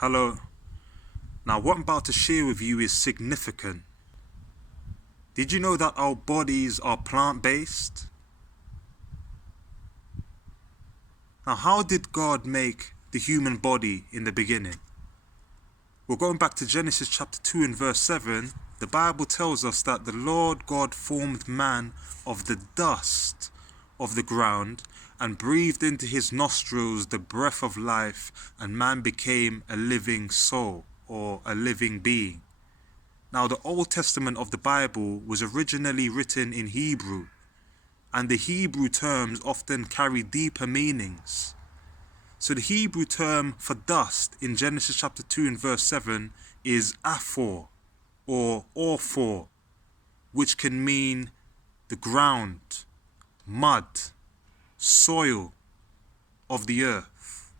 Hello. Now, what I'm about to share with you is significant. Did you know that our bodies are plant-based? Now, how did God make the human body in the beginning? Well, going back to Genesis chapter 2 and verse 7, the Bible tells us that the Lord God formed man of the dust of the ground and breathed into his nostrils the breath of life, and man became a living soul, or a living being. Now, the Old Testament of the Bible was originally written in Hebrew, and the Hebrew terms often carry deeper meanings. So the Hebrew term for dust in Genesis chapter 2 and verse 7 is aphor, or orphor, which can mean the ground, mud, soil of the earth.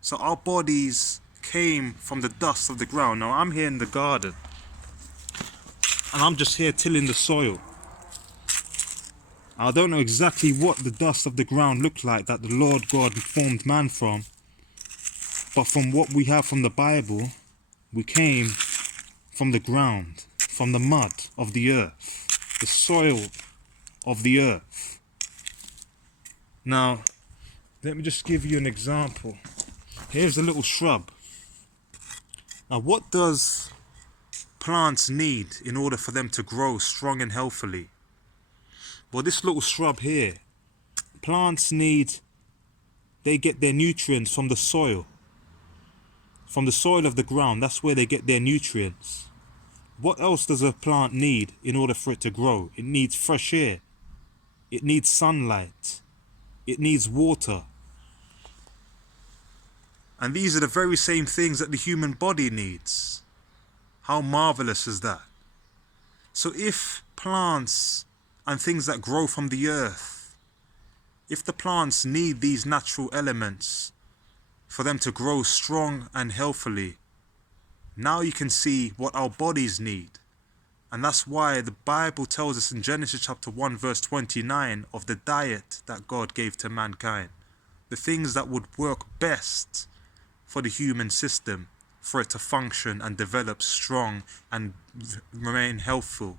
So our bodies came from the dust of the ground. Now, I'm here in the garden, and I'm just here tilling the soil. I don't know exactly what the dust of the ground looked like that the Lord God formed man from, but from what we have from the Bible, we came from the ground, from the mud of the earth, the soil of the earth. Now, let me just give you an example. Here's a little shrub. Now, what does plants need in order for them to grow strong and healthily? Well, this little shrub here, plants they get their nutrients from the soil. From the soil of the ground, that's where they get their nutrients. What else does a plant need in order for it to grow? It needs fresh air. It needs sunlight. It needs water. And these are the very same things that the human body needs. How marvelous is that? So if plants and things that grow from the earth, if the plants need these natural elements for them to grow strong and healthily, now you can see what our bodies need. And that's why the Bible tells us in Genesis chapter 1 verse 29 of the diet that God gave to mankind. The things that would work best for the human system, for it to function and develop strong and remain healthful.